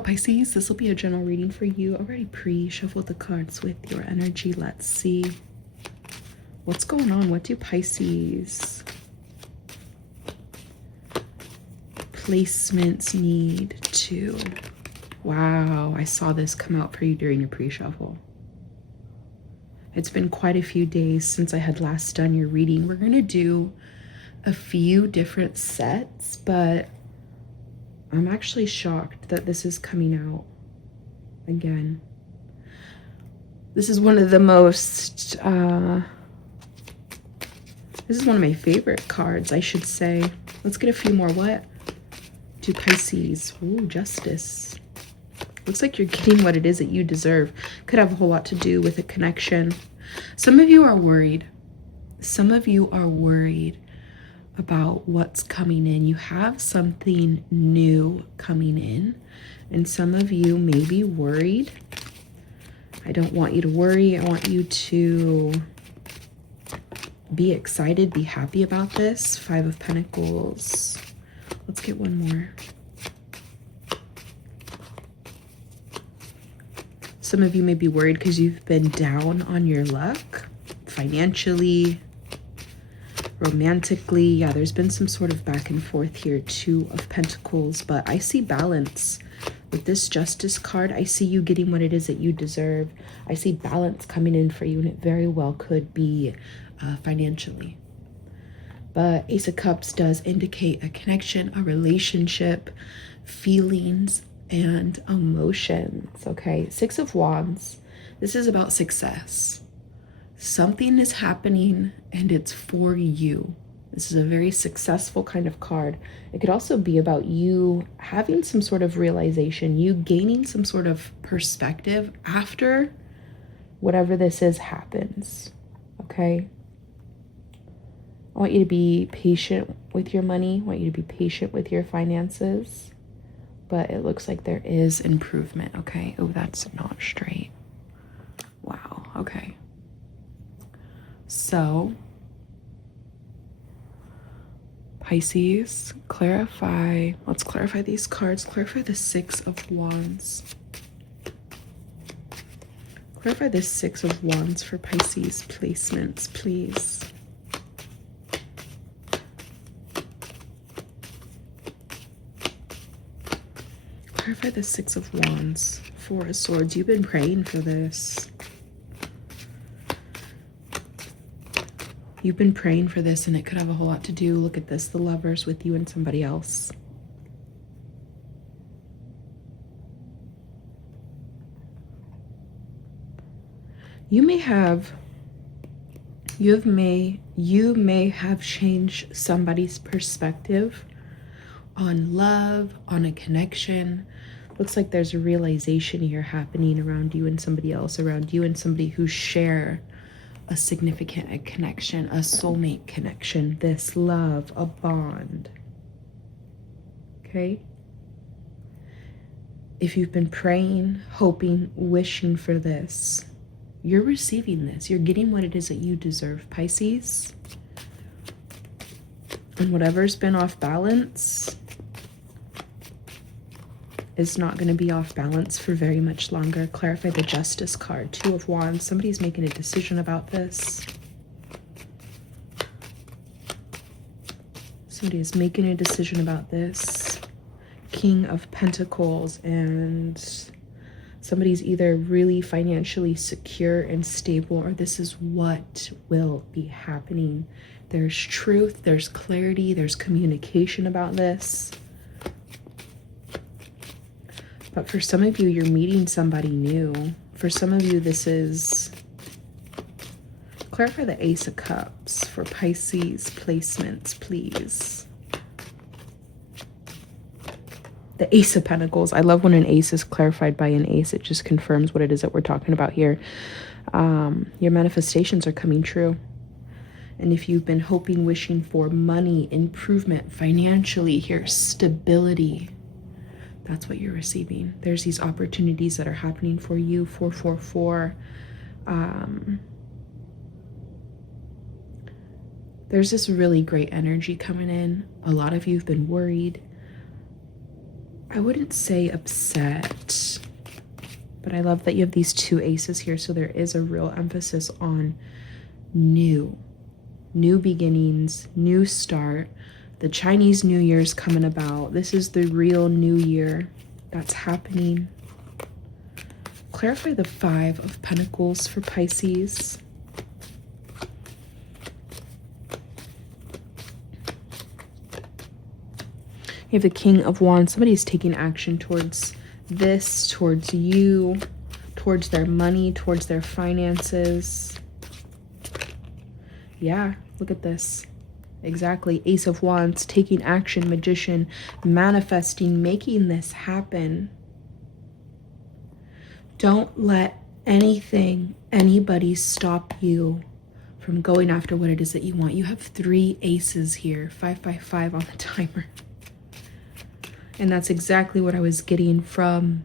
Pisces, this will be a general reading for you. Already pre-shuffled the cards with your energy. Let's see what's going on. What do Pisces placements need to... Wow, I saw this come out for you during your pre-shuffle. It's been quite a few days since I had last done your reading. We're going to do a few different sets, but I'm actually shocked that this is coming out again. This is one of the most, this is one of my favorite cards, I should say. Let's get a few more. What do Pisces? Ooh, Justice. Looks like you're getting what it is that you deserve. Could have a whole lot to do with a connection. Some of you are worried. Some of you are worried about what's coming in. You have something new coming in, and some of you may be worried. I don't want you to worry. I want you to be excited, be happy about this. Five of Pentacles. Let's get one more. Some of you may be worried because you've been down on your luck financially, romantically. Yeah, there's been some sort of back and forth here. Two of Pentacles, but I see balance with this Justice card. I see you getting what it is that you deserve. I see balance coming in for you, and it very well could be financially. But Ace of Cups does indicate a connection, a relationship, feelings, and emotions. Okay, Six of Wands. This is about success. Something is happening and it's for you. This is a very successful kind of card. It could also be about you having some sort of realization, you gaining some sort of perspective after whatever this is happens. Okay, I want you to be patient with your money. I want you to be patient with your finances. But it looks like there is improvement, okay? Oh, that's not straight. Wow, okay. So, Pisces, clarify. Let's clarify these cards. Clarify the Six of Wands. Clarify the Six of Wands for Pisces placements, please. Clarify the Six of Wands. Four of Swords. You've been praying for this. You've been praying for this, and it could have a whole lot to do. Look at this. The Lovers with you and somebody else. You may have changed somebody's perspective on love, on a connection. Looks like there's a realization here happening around you and somebody else, around you and somebody who share a significant connection, a soulmate connection, this love, a bond. Okay? If you've been praying, hoping, wishing for this, you're receiving this. You're getting what it is that you deserve, Pisces. And whatever's been off balance is not going to be off balance for very much longer. Clarify the Justice card. Two of Wands. Somebody's making a decision about this. Somebody is making a decision about this. King of Pentacles, and somebody's either really financially secure and stable, or this is what will be happening. There's truth, there's clarity, there's communication about this. But for some of you, you're meeting somebody new. For some of you, this is... Clarify the Ace of Cups for Pisces placements, please. The Ace of Pentacles. I love when an ace is clarified by an ace. It just confirms what it is that we're talking about here. Your manifestations are coming true. And if you've been hoping, wishing for money, improvement financially here, stability, that's what you're receiving. There's these opportunities that are happening for you. 444. There's this really great energy coming in. A lot of you have been worried. I wouldn't say upset, but I love that you have these two aces here. So there is a real emphasis on new beginnings, new start. The Chinese New Year is coming about. This is the real new year that's happening. Clarify the Five of Pentacles for Pisces. You have the King of Wands. Somebody's taking action towards this, towards you, towards their money, towards their finances. Yeah, look at this. Exactly. Ace of Wands, taking action, Magician, manifesting, making this happen. Don't let anything, anybody stop you from going after what it is that you want. You have 3 aces here, 555 on the timer. And that's exactly what I was getting from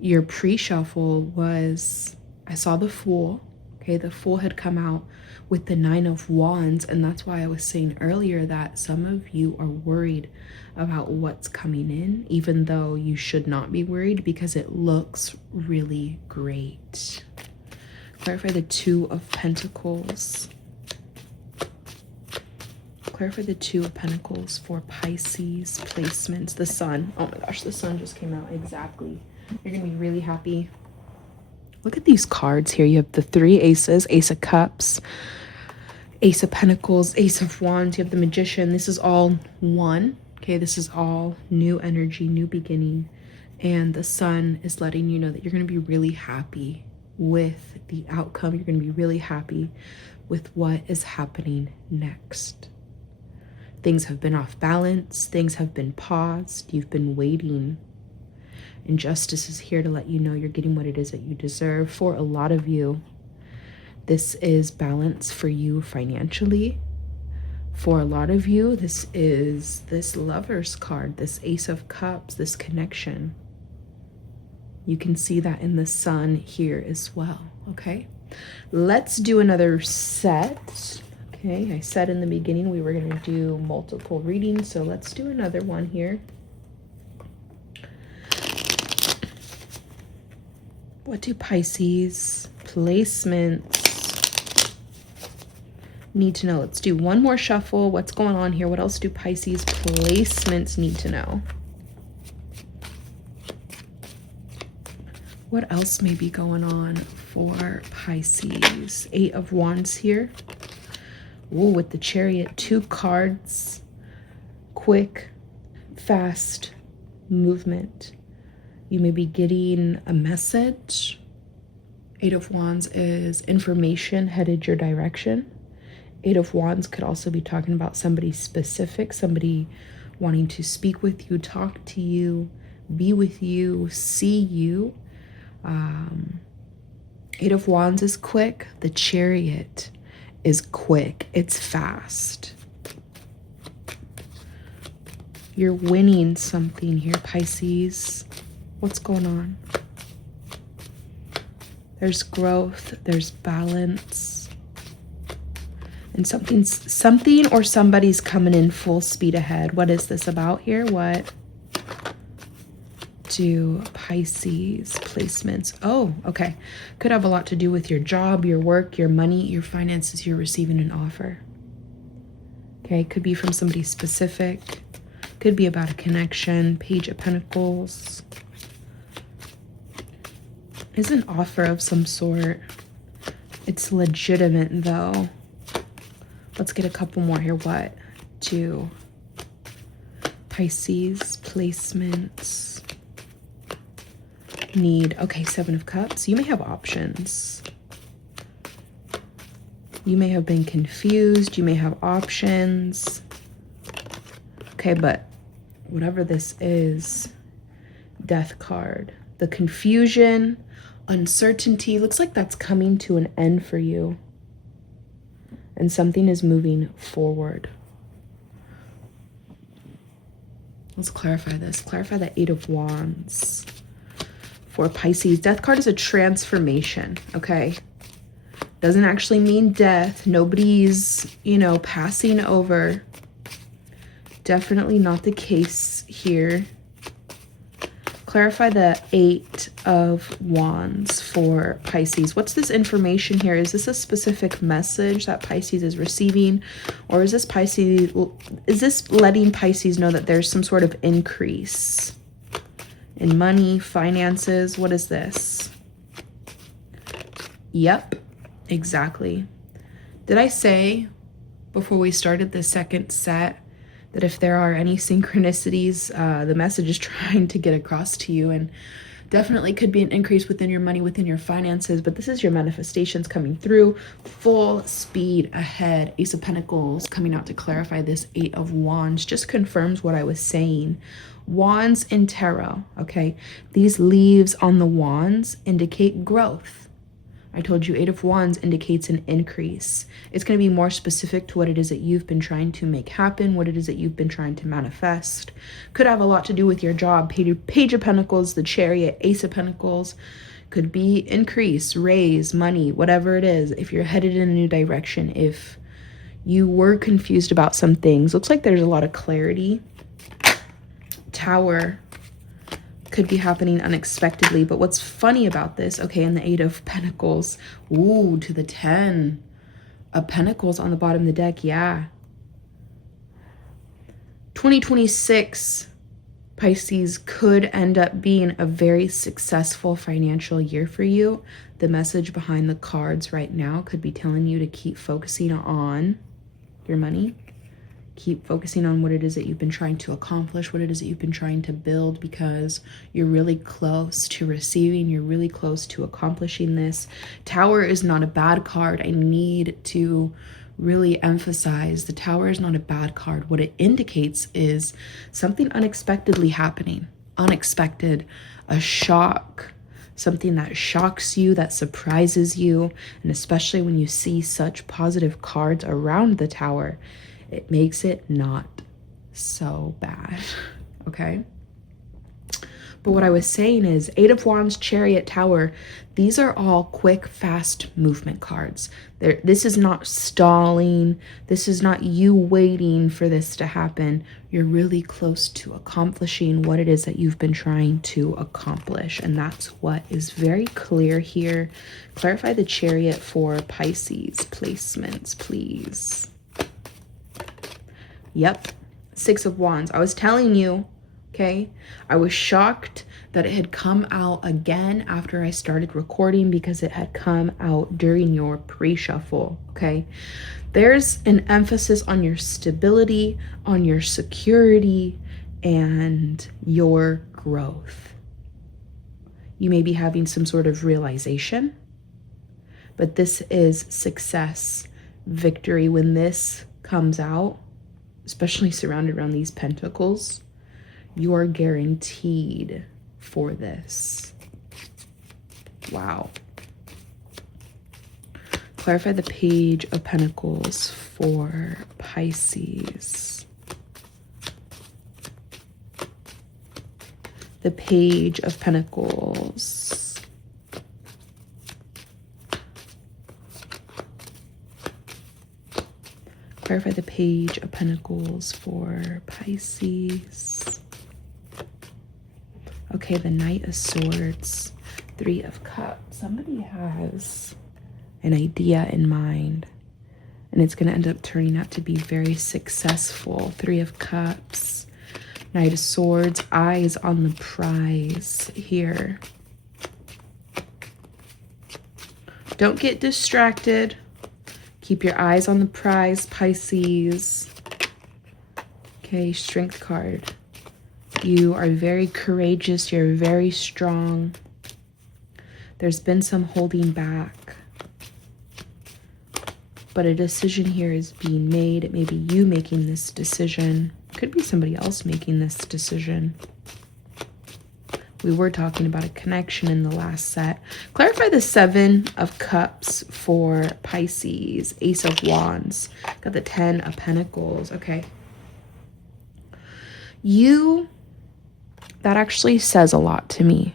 your pre-shuffle was I saw the Fool. Okay, the Fool had come out with the 9 of Wands, and that's why I was saying earlier that some of you are worried about what's coming in, even though you should not be worried because it looks really great. Clarify the 2 of Pentacles. Clarify the 2 of Pentacles for Pisces placements. The Sun. Oh my gosh, the Sun just came out. Exactly. You're going to be really happy. Look at these cards here. You have the 3 aces, Ace of Cups, Ace of Pentacles, Ace of Wands. You have the Magician. This is all one. Okay, this is all new energy, new beginning. And the Sun is letting you know that you're going to be really happy with the outcome. You're going to be really happy with what is happening next. Things have been off balance. Things have been paused. You've been waiting. And Justice is here to let you know you're getting what it is that you deserve. For a lot of you, this is balance for you financially. For a lot of you, this is this Lover's card, this Ace of Cups, this connection. You can see that in the Sun here as well, okay? Let's do another set. Okay, I said in the beginning we were going to do multiple readings, so let's do another one here. What do Pisces placements need to know? Let's do one more shuffle. What's going on here? What else do Pisces placements need to know? What else may be going on for Pisces? 8 of Wands here. Ooh, with the Chariot, 2 cards, quick, fast movement. You may be getting a message. 8 of Wands is information headed your direction. 8 of Wands could also be talking about somebody specific, somebody wanting to speak with you, talk to you, be with you, see you. 8 of Wands is quick. The Chariot is quick. It's fast. You're winning something here, Pisces. What's going on? There's growth, there's balance. And something or somebody's coming in full speed ahead. What is this about here? What do Pisces placements? Oh, okay. Could have a lot to do with your job, your work, your money, your finances. You're receiving an offer. Okay, could be from somebody specific. Could be about a connection. Page of Pentacles. Is an offer of some sort. It's legitimate though. Let's get a couple more here. What do Pisces placements need? Okay, 7 of Cups. You may have options. You may have been confused. You may have options. Okay, but whatever this is, Death card. The confusion, uncertainty, looks like that's coming to an end for you. And something is moving forward. Let's clarify this. Clarify the 8 of Wands for Pisces. Death card is a transformation, okay? Doesn't actually mean death. Nobody's, passing over. Definitely not the case here. Clarify the 8 of Wands for Pisces. What's this information here? Is this a specific message that Pisces is receiving? Or is this letting Pisces know that there's some sort of increase in money, finances? What is this? Yep, exactly. Did I say before we started the second set that if there are any synchronicities, the message is trying to get across to you, and definitely could be an increase within your money, within your finances, but this is your manifestations coming through full speed ahead. Ace of Pentacles coming out to clarify this 8 of Wands just confirms what I was saying. Wands in tarot, okay? These leaves on the wands indicate growth. I told you 8 of Wands indicates an increase. It's going to be more specific to what it is that you've been trying to make happen, what it is that you've been trying to manifest. Could have a lot to do with your job. Page of Pentacles, the Chariot, Ace of Pentacles. Could be increase, raise, money, whatever it is. If you're headed in a new direction, if you were confused about some things. Looks like there's a lot of clarity. Tower could be happening unexpectedly, but what's funny about this, okay, in the 8 of Pentacles, ooh, to the 10 of Pentacles on the bottom of the deck, yeah. 2026, Pisces, could end up being a very successful financial year for you. The message behind the cards right now could be telling you to keep focusing on your money. Keep focusing on what it is that you've been trying to accomplish, what it is that you've been trying to build, because you're really close to receiving, you're really close to accomplishing this. Tower is not a bad card. I need to really emphasize the Tower is not a bad card. What it indicates is something unexpectedly happening. Unexpected, a shock, something that shocks you, that surprises you, and especially when you see such positive cards around the Tower, it makes it not so bad, okay? But what I was saying is 8 of Wands, Chariot, Tower, these are all quick, fast movement cards. This is not stalling. This is not you waiting for this to happen. You're really close to accomplishing what it is that you've been trying to accomplish. And that's what is very clear here. Clarify the Chariot for Pisces placements, please. Yep, 6 of Wands. I was telling you, okay? I was shocked that it had come out again after I started recording because it had come out during your pre-shuffle, okay? There's an emphasis on your stability, on your security, and your growth. You may be having some sort of realization, but this is success, victory. When this comes out, especially surrounded around these pentacles, you are guaranteed for this. Wow. Clarify the Page of Pentacles for Pisces. The Page of Pentacles. Clarify the Page of Pentacles for Pisces. Okay, the Knight of Swords, 3 of Cups. Somebody has an idea in mind, and it's going to end up turning out to be very successful. 3 of Cups, Knight of Swords, eyes on the prize here. Don't get distracted. Keep your eyes on the prize, Pisces. Okay, Strength card. You are very courageous. You're very strong. There's been some holding back, but a decision here is being made. It may be you making this decision. It could be somebody else making this decision. We were talking about a connection in the last set. Clarify the 7 of Cups for Pisces. Ace of Wands. Got the 10 of Pentacles. Okay. That actually says a lot to me.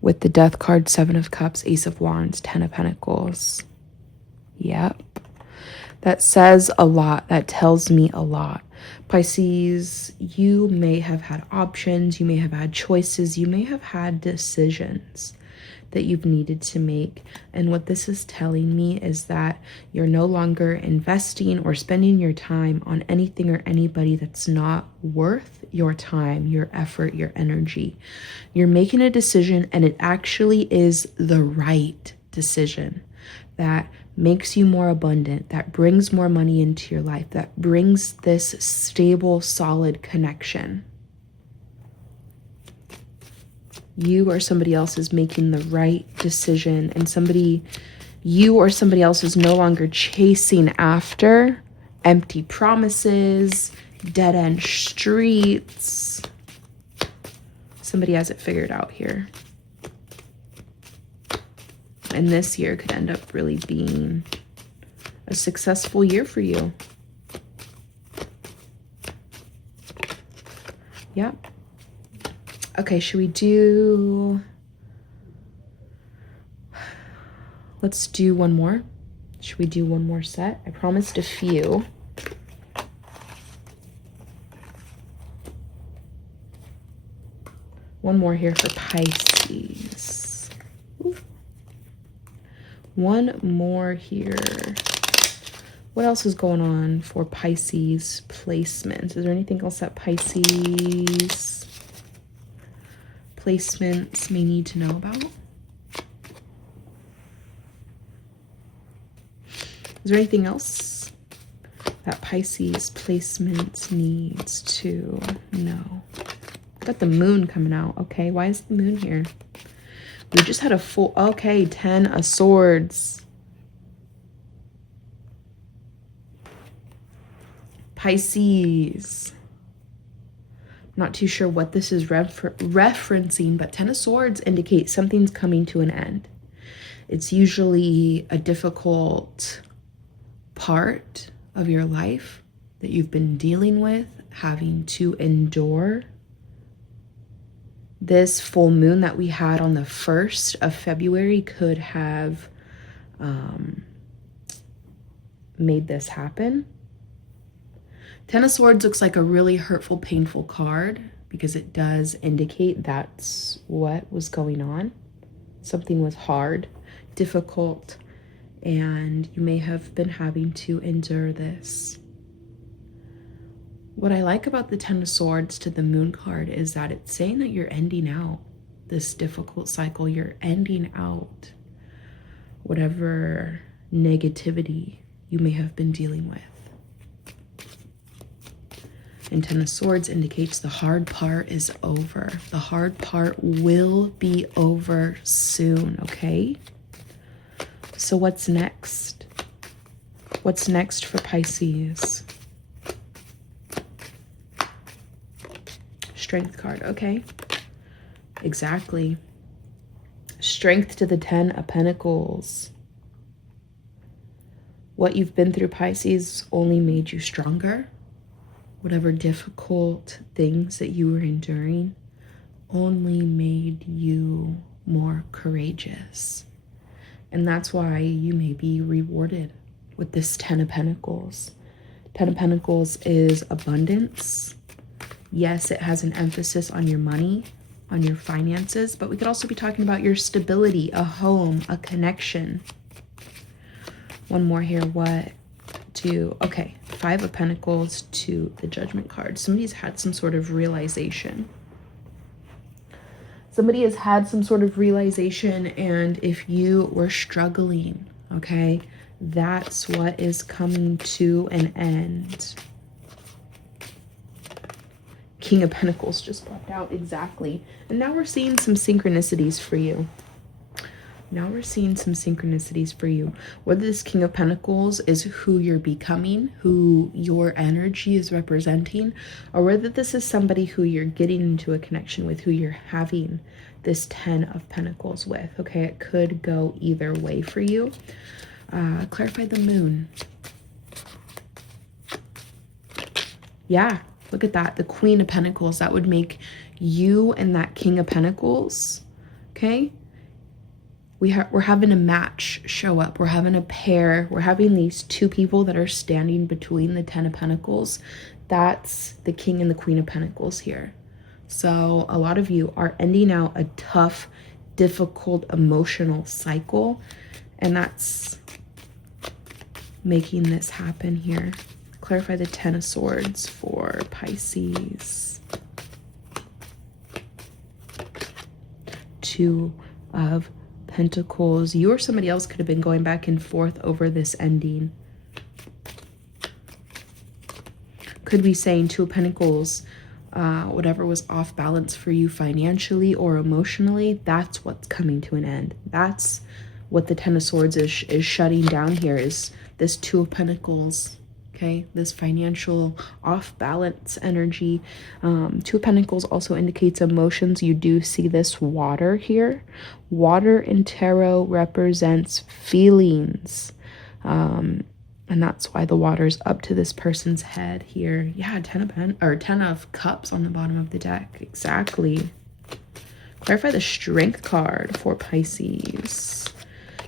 With the Death card, 7 of Cups, Ace of Wands, 10 of Pentacles. Yep. That says a lot. That tells me a lot. Pisces, you may have had options. You may have had choices. You may have had decisions that you've needed to make. And what this is telling me is that you're no longer investing or spending your time on anything or anybody that's not worth your time, your effort, your energy. You're making a decision, and it actually is the right decision that makes you more abundant, that brings more money into your life, that brings this stable, solid connection. You or somebody else is making the right decision, and you or somebody else is no longer chasing after empty promises, dead-end streets. Somebody has it figured out here. And this year could end up really being a successful year for you. Yep. Okay, should we do... Let's do one more. Should we do one more set? I promised a few. One more here for Pisces. Ooh. One more here. What else is going on for Pisces placements? Is there anything else that Pisces placements may need to know about? Is there anything else that Pisces placements needs to know? Got the moon coming out. Okay, why is the moon here? We just had a full... Okay, 10 of Swords. Pisces. Not too sure what this is referencing, but 10 of Swords indicates something's coming to an end. It's usually a difficult part of your life that you've been dealing with, having to endure. This full moon that we had on the 1st of February could have made this happen. 10 of Swords looks like a really hurtful, painful card because it does indicate that's what was going on. Something was hard, difficult, and you may have been having to endure this. What I like about the 10 of Swords to the Moon card is that it's saying that you're ending out this difficult cycle. You're ending out whatever negativity you may have been dealing with. And 10 of Swords indicates the hard part is over. The hard part will be over soon, okay? So what's next? What's next for Pisces? Strength card, okay. Exactly. Strength to the 10 of Pentacles. What you've been through, Pisces, only made you stronger. Whatever difficult things that you were enduring only made you more courageous. And that's why you may be rewarded with this 10 of Pentacles. 10 of Pentacles is abundance. Yes, it has an emphasis on your money, on your finances, but we could also be talking about your stability, a home, a connection. One more here. Okay, 5 of Pentacles to the Judgment card. Somebody's had some sort of realization. Somebody has had some sort of realization, and if you were struggling, okay, that's what is coming to an end. King of Pentacles just popped out, exactly. And now we're seeing some synchronicities for you. Now we're seeing some synchronicities for you. Whether this King of Pentacles is who you're becoming, who your energy is representing, or whether this is somebody who you're getting into a connection with, who you're having this 10 of Pentacles with. Okay, it could go either way for you. Clarify the moon. Yeah, look at that. The Queen of Pentacles. That would make you and that King of Pentacles, okay, we're having a match show up. We're having a pair. We're having these two people that are standing between the Ten of Pentacles. That's the King and the Queen of Pentacles here. So a lot of you are ending out a tough, difficult, emotional cycle. And that's making this happen here. Clarify the Ten of Swords for Pisces. Two of Pentacles. You or somebody else could have been going back and forth over this ending. Could be saying Two of Pentacles, whatever was off balance for you financially or emotionally, that's what's coming to an end. That's what the Ten of Swords is shutting down here, is this Two of Pentacles. Okay, this financial off balance energy. Two of Pentacles also indicates emotions. You do see this water here. Water in tarot represents feelings. And that's why the water's up to this person's head here. Yeah, Ten of Cups on the bottom of the deck. Exactly. Clarify the Strength card for Pisces.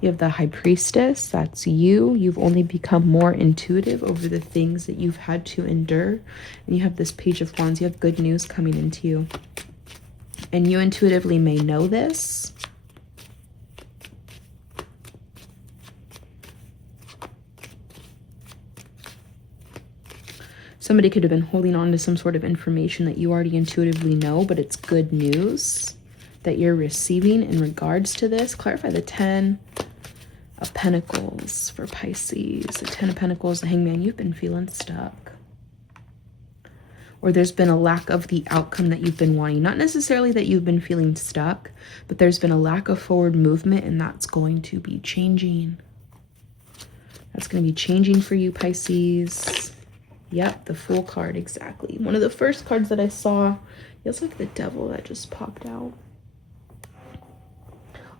You have the High Priestess, that's you. You've only become more intuitive over the things that you've had to endure. And you have this Page of Wands. You have good news coming into you. And you intuitively may know this. Somebody could have been holding on to some sort of information that you already intuitively know, but it's good news that you're receiving in regards to this. Clarify the Ten of Pentacles for Pisces. The Ten of Pentacles, the Hangman. You've been feeling stuck, or there's been a lack of the outcome that you've been wanting. Not necessarily that you've been feeling stuck, but there's been a lack of forward movement, and that's going to be changing. That's going to be changing for you, Pisces. Yep, the Fool card, exactly. One of the first cards that I saw. Feels like the Devil that just popped out.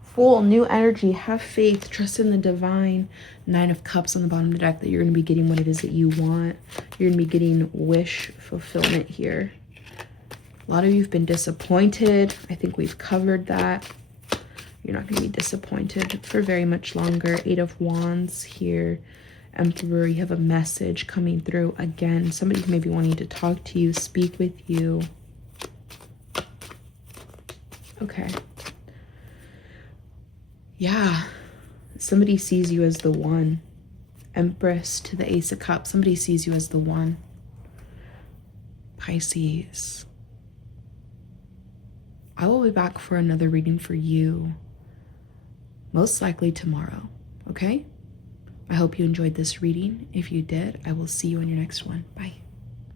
Full new energy, have faith, trust in the divine. Nine of Cups on the bottom of the deck, that you're going to be getting what it is that you want. You're going to be getting wish fulfillment here. A lot of you have been disappointed. I think we've covered that. You're not going to be disappointed for very much longer. Eight of Wands here. Emperor, you have a message coming through again. Somebody may be wanting to talk to you, speak with you. Okay. Yeah, somebody sees you as the one. Empress to the Ace of Cups. Somebody sees you as the one. Pisces. I will be back for another reading for you, most likely tomorrow, okay? I hope you enjoyed this reading. If you did, I will see you in your next one. Bye.